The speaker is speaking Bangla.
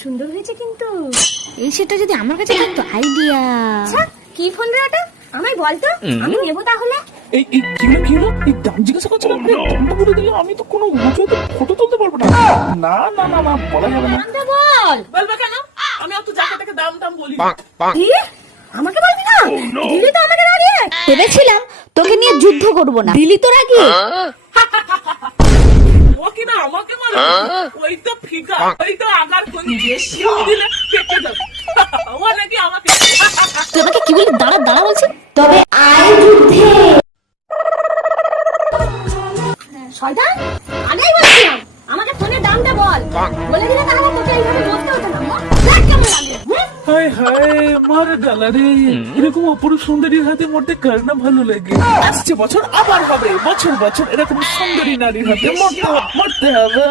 সুন্দর হয়েছে কিন্তু। এই সেটা যদি আমার কাছে থাকতো আইডিয়া। আচ্ছা কি ফোন রে ওটা, আমায় বলতো, আমি নেবো তাহলে। এই কি হলো এই দাম জিজ্ঞাসা করছো? দামটা বলে দিলে আমি তো কোনো মুহূর্তে ফটো তুলতে পারবো না। না না না না বলা যাবে না। দামটা বল। বলবে কেন? আমি অত যাকে তাকে দাম বলি। কি? আমাকে বলবি না? দিলি তো আমাকে আগে। ভেবেছিলাম তোকে নিয়ে যুদ্ধ করব না, দিলি তোর আগে। ও কি না আমাকে বলে? ওই তো ফিকা, ওই তো আগার কোন বেশি দিলে পেটে যাবে। ও নাকি আমাকে তুই আমাকে কি বলি? দাঁড়া দাঁড়া বলছি। তবে আয় যুদ্ধে। শয়তান, আগেই বলছিলাম আমাকে ফোনের দামটা বল। বলে দিলে তাহলে তোকে এইভাবে বলতে হতো না। দেখ কেমন লাগে। হায় হায় মার ডালা রে, এরকম অপরূপ সুন্দরীর হাতে মরতে কার না ভালো লাগে। আসছে বছর আবার হবে, বছর বছর এরকম সুন্দরী নারীর হাতে মরতে হবে।